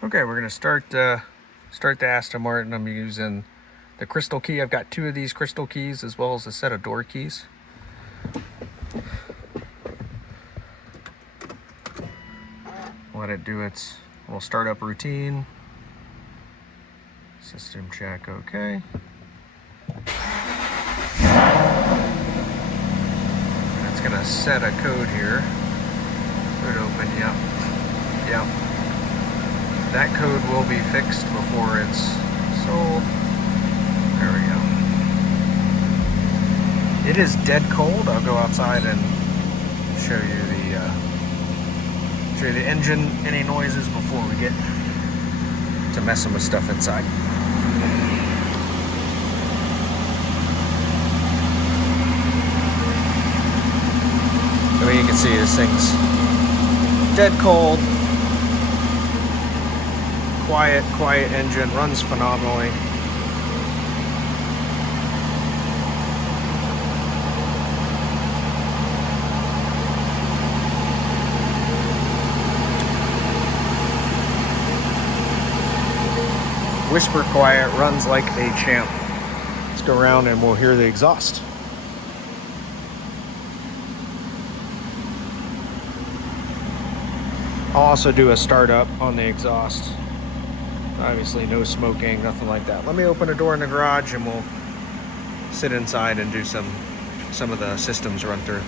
Okay, we're gonna start the Aston Martin. I'm using the crystal key. I've got 2 of these crystal keys as well as a set of door keys. Let it do its little startup routine. System check, okay. And it's gonna set a code here. Code open, yep. Yep. That code will be fixed before it's sold. There we go. It is dead cold. I'll go outside and show you the engine, any noises before we get to messing with stuff inside. I mean, you can see this thing's dead cold. Quiet engine, runs phenomenally. Whisper quiet, runs like a champ. Let's go around and we'll hear the exhaust. I'll also do a startup on the exhaust. Obviously no smoking, nothing like that. Let me open a door in the garage and we'll sit inside and do some of the systems run through.